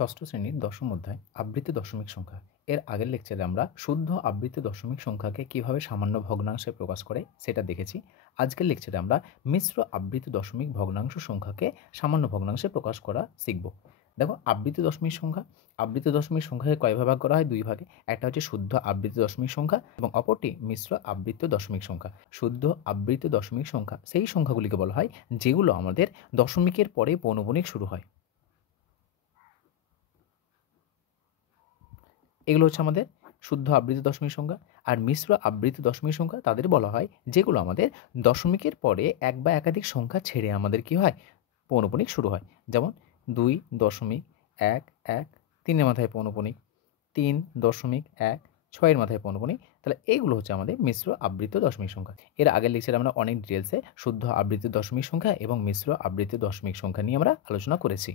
ষষ্ঠ শ্রেণীর দশম অধ্যায় আবৃত্তি দশমিক সংখ্যা এর আগের লেকচারে আমরা শুদ্ধ আবৃত্তি দশমিক সংখ্যাকে কিভাবে সামান্য ভগ্নাংশে প্রকাশ করে সেটা দেখেছি। আজকের লেকচারে আমরা মিশ্র আবৃত্তি দশমিক ভগ্নাংশ সংখ্যাকে সামান্য ভগ্নাংশে প্রকাশ করা শিখব। দেখো, আবৃত্তি দশমিক সংখ্যাকে কয়ভাবে ভাগ করা হয়? দুই ভাগে। একটা হচ্ছে শুদ্ধ আবৃত্তি দশমিক সংখ্যা এবং অপরটি মিশ্র আবৃত্তি দশমিক সংখ্যা। শুদ্ধ আবৃত্তি দশমিক সংখ্যা সেই সংখ্যাগুলিকে বলা হয় যেগুলো আমাদের দশমিকের পরে পৌনঃপুনিক শুরু হয়। এগুলো হচ্ছে আমাদের শুদ্ধ আবৃত্তি দশমিক সংখ্যা। আর মিশ্র আবৃত্তি দশমিক সংখ্যা তাদের বলা হয় যেগুলো আমাদের দশমিকের পরে এক বা একাধিক সংখ্যা ছেড়ে আমাদের কি হয়? পৌনঃপুনিক শুরু হয়। যেমন 2.1 3-এর মাথায় পৌনঃপুনিক, 3.1 6-এর পৌনঃপুনিক। তাহলে এইগুলো হচ্ছে আমাদের মিশ্র আবৃত্তি দশমিক সংখ্যা। এর আগের লেকচারে আমরা অনেক ডিটেলসে শুদ্ধ আবৃত্তি দশমিক সংখ্যা এবং মিশ্র আবৃত্তি দশমিক সংখ্যা নিয়ে আমরা আলোচনা করেছি।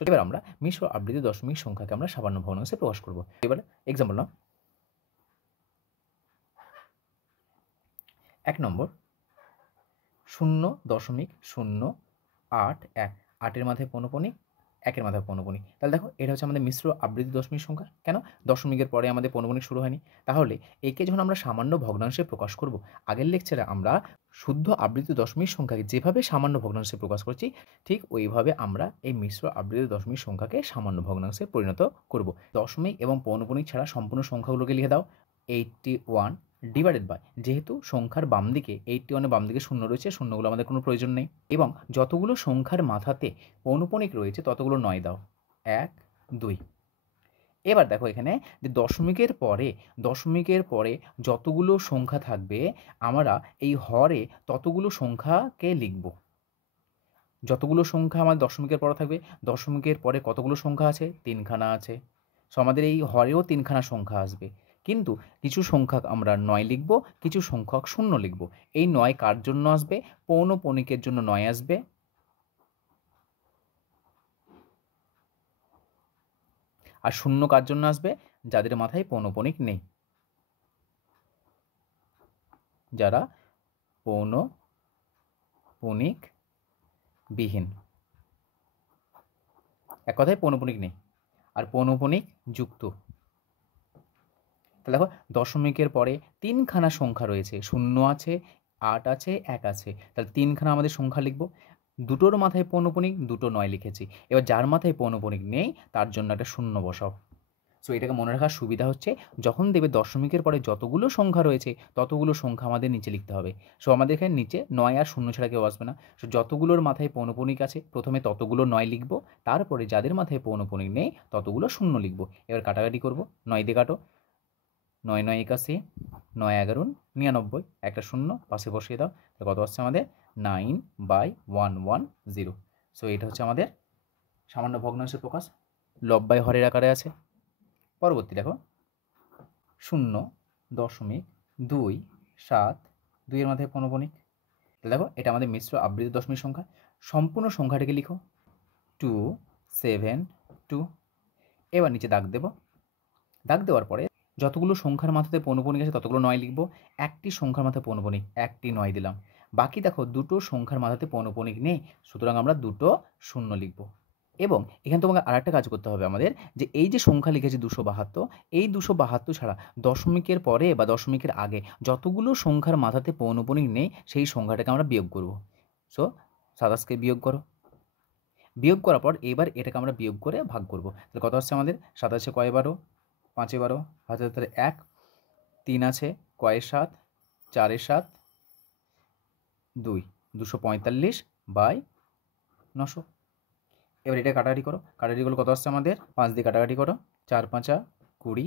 এবার আমরা মিশ্র আবৃত্তি দশমিক সংখ্যাকে আমরা সামান্য ভগ্নাংশে প্রকাশ করব। এবার এক্সাম্পল নাও। 1 নম্বর 0.081, 8-এর মাথায় পৌনঃপুনিক, 1-এর মাথায় পৌনঃপুনিক। তাহলে দেখো, এটা হচ্ছে আমাদের মিশ্র আবৃত্তি দশমিক সংখ্যা। কেন? দশমিকের পরে আমাদের পৌনঃপুনিক শুরু হয়নি। তাহলে একে যখন আমরা সামান্য ভগ্নাংশে প্রকাশ করব, আগের লেকচারে আমরা শুদ্ধ আবৃত্তি দশমিক সংখ্যাকে যেভাবে সামান্য ভগ্নাংশে প্রকাশ করছি, ঠিক ওইভাবে আমরা এই মিশ্র আবৃত্তি দশমিক সংখ্যাকে সামান্য ভগ্নাংশে পরিণত করব। দশমিক এবং পৌনঃপুনিক ছাড়া সম্পূর্ণ সংখ্যাগুলোকে লিখে দাও। 81 ডিভাইডেড বাই, যেহেতু সংখ্যার বাম দিকে 81-এর বাম দিকে শূন্য রয়েছে, শূন্যগুলো আমাদের কোনো প্রয়োজন নেই, এবং যতগুলো সংখ্যার মাথাতে পৌনঃপুনিক রয়েছে ততগুলো 9 দাও। 1 2। এবার দেখো এখানে যে দশমিকের পরে যতগুলো সংখ্যা থাকবে আমরা এই হরে ততগুলো সংখ্যাকে লিখব। যতগুলো সংখ্যা আমার দশমিকের পরে থাকবে, দশমিকের পরে কতগুলো সংখ্যা আছে? 3খানা আছে। সো আমাদের এই হরেও 3খানা সংখ্যা আসবে, কিন্তু কিছু সংখ্যক আমরা 9 লিখব, কিছু সংখ্যক 0 লিখব। এই 9 কার জন্য আসবে? পৌনঃপুনিকের জন্য 9 আসবে, আর 0 কার জন্য আসবে? যাদের মাথায় পৌনঃপুনিক নেই, যারা পৌনঃপুনিক বিহীন। এক কথায় পৌনঃপুনিক নেই আর পৌনঃপুনিক যুক্ত। তাহলে দেখো, দশমিকের পরে 3খানা সংখ্যা রয়েছে, 0 আছে, 8 আছে, 1 আছে। তাহলে 3খানা আমাদের সংখ্যা লিখব। দুটোর মাথায় পৌনঃপুনিক, দুটো 9 লিখেছি। এবার যার মাথায় পৌনঃপুনিক নেই তার জন্য একটা 0 বসাও। সো এটাকে মনে রাখার সুবিধা হচ্ছে, যখন দেবে দশমিকের পরে যতগুলো সংখ্যা রয়েছে ততগুলো সংখ্যা আমাদের নিচে লিখতে হবে। সো আমাদের এখানে নিচে 9 আর 0 ছাড়া কেউ আসবে না। সো যতগুলোর মাথায় পৌনঃপুনিক আছে প্রথমে ততগুলো 9 লিখব, তারপরে যাদের মাথায় পৌনঃপুনিক নেই ততগুলো 0 লিখব। এবার কাটাকাটি করব। 9 দিয়ে কাটো, 9 9 81, 9 11 99, একটা 0 পাশে বসিয়ে দাও। কত আসছে আমাদের? 9/110। সো এটা হচ্ছে আমাদের সামান্য ভগ্নাংশের প্রকাশ, লব বাই হরের আকারে আছে। পরবর্তী দেখো, 0.272-এর মাথায় পৌনঃপুনিক। দেখো, এটা আমাদের মিশ্র আবৃত্তি দশমিক সংখ্যা। সম্পূর্ণ সংখ্যাটিকে লিখো 272। এবার নিচে দাগ দেব। দাগ দেওয়ার পরে যতগুলো সংখ্যার মাথাতে পৌনঃপুনিক আছে ততগুলো 9 লিখব। একটি সংখ্যার মাথায় পৌনঃপুনিক, একটি 9 দিলাম। বাকি দেখো, দুটো সংখ্যার মাথাতে পৌনঃপুনিক নেই, সুতরাং আমরা দুটো 0 লিখব। এবং এখানে তোমাকে আরেকটা কাজ করতে হবে আমাদের, যে এই যে সংখ্যা লিখেছি 272, এই 272 ছাড়া দশমিকের পরে বা দশমিকের আগে যতগুলো সংখ্যার মাথাতে পৌনঃপুনিক নেই সেই সংখ্যাটাকে আমরা বিয়োগ করব। সো 27কে বিয়োগ করো। বিয়োগ করার পর এবার এটাকে আমরা বিয়োগ করে ভাগ করব। তাহলে কত হচ্ছে আমাদের? 27 কয় 12, 5 12, হাতে 1, 3 আছে, কয় 7, 4 7, 2, 245/900। এবার এটা কাটাকাটি করো। কাটাকাটি করলে কত আসছে আমাদের? 5 দিয়ে কাটাকাটি করো। 4 5 20,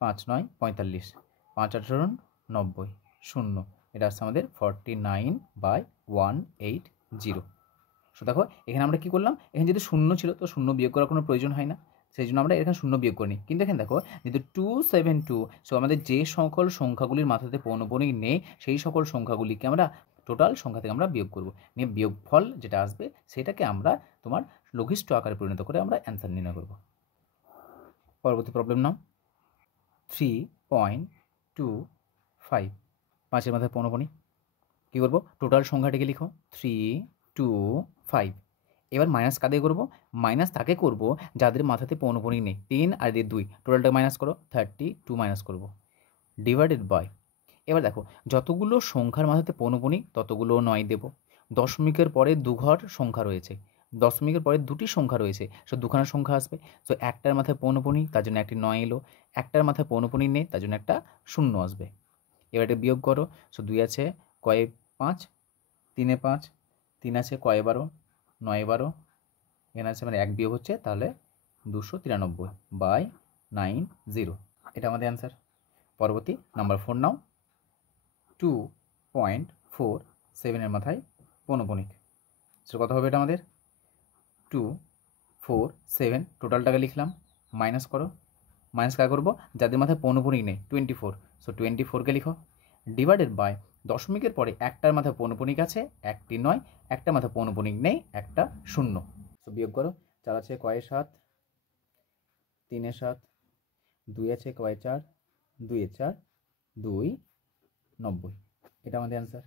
5 9 45, 5 18 90, 0। এটা আসছে আমাদের 49/180। সো দেখো, এখানে আমরা কি করলাম? এখানে যেহেতু 0 ছিল তো 0 বিয়োগ করার কোনো প্রয়োজন হয় না, সেই জন্য আমরা এখানে 0 বিয়োগ করিনি। কিন্তু এখানে দেখো, যেহেতু 272, সো আমাদের যে সকল সংখ্যাগুলির মাথাতে পৌনঃপুনিক নেই সেই সকল সংখ্যাগুলিকে আমরা টোটাল সংখ্যা থেকে আমরা বিয়োগ করব। নিয়ে বিয়োগফল যেটা আসবে সেটাকে আমরা তোমার লঘিষ্ঠ আকারে পরিণত করে আমরা অ্যান্সার নির্ণয় করব। পরবর্তী প্রবলেম নাও। 3.25, 5-এর মাথায় পৌনঃপুনিক। কী করবো? টোটাল সংখ্যাটিকে লিখো 325। এবার মাইনাস কাদের করব? মাইনাস তাকে করব যাদের মাথাতে পৌনঃপুনিক নেই। 3 আর এদের 2, টোটালটা মাইনাস করো, 32 মাইনাস করব, ডিভাইডেড বাই, এবার দেখো যতগুলো সংখ্যার মাথাতে পৌনঃপুনিক ততগুলো 9 দেব। দশমিকের পরে দুঘর সংখ্যা রয়েছে, দশমিকের পরে দুটি সংখ্যা রয়েছে, সো দুখানা সংখ্যা আসবে। সো একটার মাথায় পৌনঃপুনিক, তার জন্য একটি 9 এলো। একটার মাথায় পৌনঃপুনিক নেই, তার জন্য একটা 0 আসবে। এবার এটা বিয়োগ করো। সো 2 আছে কয়ে 5, 3 5, 3 আছে কয়ে 12, 9 12, এখানে আছে মানে 1 বিয়োগ হচ্ছে, তাহলে 293 বাই 90। এটা আমাদের অ্যান্সার। পরবর্তী নাম্বার 4 নাও। 2.47 এর মাথায় পৌনঃপুনিক, সো কত হবে এটা আমাদের? 247, টোটালটাকে লিখলাম, মাইনাস করো, মাইনাস কাজ করবো যাদের মাথায় পৌনঃপুনিক নেই, 24, সো 24কে লিখো, ডিভাইডেড বাই দশমিকের পরে একটার মাথায় পৌনঃপুনিক আছে, একটি নয়, একটা মাথায় পৌনঃপুনিক নেই, একটা 0। সো বিয়োগ করো, 4 আছে কয়ে 7, 3 7, 2 আছে কয়ে 4, 2 4, 2 90। এটা আমাদের অ্যান্সার।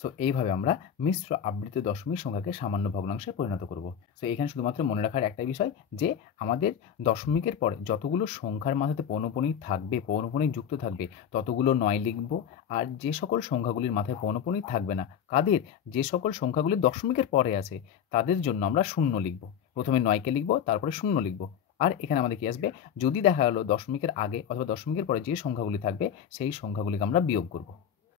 সো এইভাবে আমরা মিশ্র আবৃত দশমিক সংখ্যাকে সামান্য ভগ্নাংশে পরিণত করব। সো এখানে শুধুমাত্র মনে রাখার একটাই বিষয় যে আমাদের দশমিকের পরে যতগুলো সংখ্যার মাথাতে পৌনঃপুনিক থাকবে, পৌনঃপুনিক যুক্ত থাকবে, ততগুলো 9 লিখব। আর যে সকল সংখ্যাগুলির মাথায় পৌনঃপুনিক থাকবে না, কাদের? যে সকল সংখ্যাগুলি দশমিকের পরে আছে তাদের জন্য আমরা 0 লিখব। প্রথমে 9কে লিখব, তারপরে 0 লিখব। আর এখানে আমাদের কি আসবে? যদি দেখা গেল দশমিকের আগে অথবা দশমিকের পরে যে সংখ্যাগুলি থাকবে সেই সংখ্যাগুলিকে আমরা বিয়োগ করব।